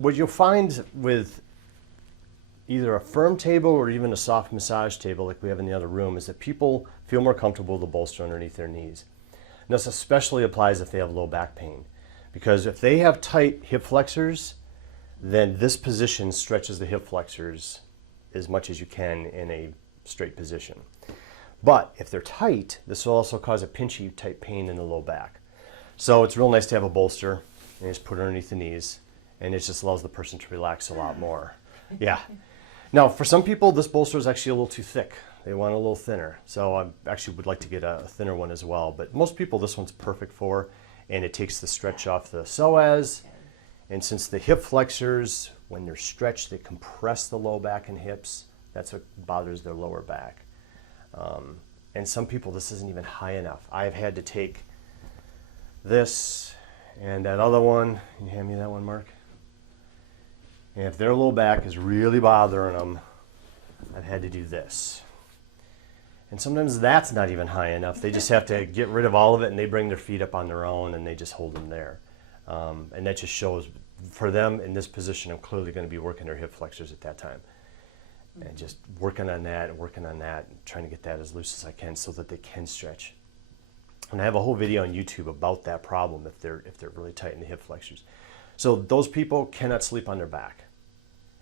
What you'll find with either a firm table or even a soft massage table like we have in the other room is that people feel more comfortable with the bolster underneath their knees. And this especially applies if they have low back pain, because if they have tight hip flexors, then this position stretches the hip flexors as much as you can in a straight position. But if they're tight, this will also cause a pinchy type pain in the low back. So it's real nice to have a bolster and just put it underneath the knees, and it just allows the person to relax a lot more. Yeah. Now, for some people, this bolster is actually a little too thick. They want it a little thinner. So I actually would like to get a thinner one as well. But most people, this one's perfect for, and it takes the stretch off the psoas. And since the hip flexors, when they're stretched, they compress the low back and hips. That's what bothers their lower back. And some people, this isn't even high enough. I've had to take this and that other one. Can you hand me that one, Mark? And if their low back is really bothering them, I've had to do this. And sometimes that's not even high enough. They just have to get rid of all of it, and they bring their feet up on their own, and they just hold them there. And that just shows, for them in this position, I'm clearly going to be working their hip flexors at that time. And just working on that, and trying to get that as loose as I can so that they can stretch. And I have a whole video on YouTube about that problem if they're really tight in the hip flexors. So those people cannot sleep on their back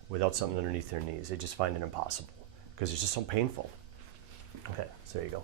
without something underneath their knees. They just find it impossible because it's just so painful. Okay, so there you go.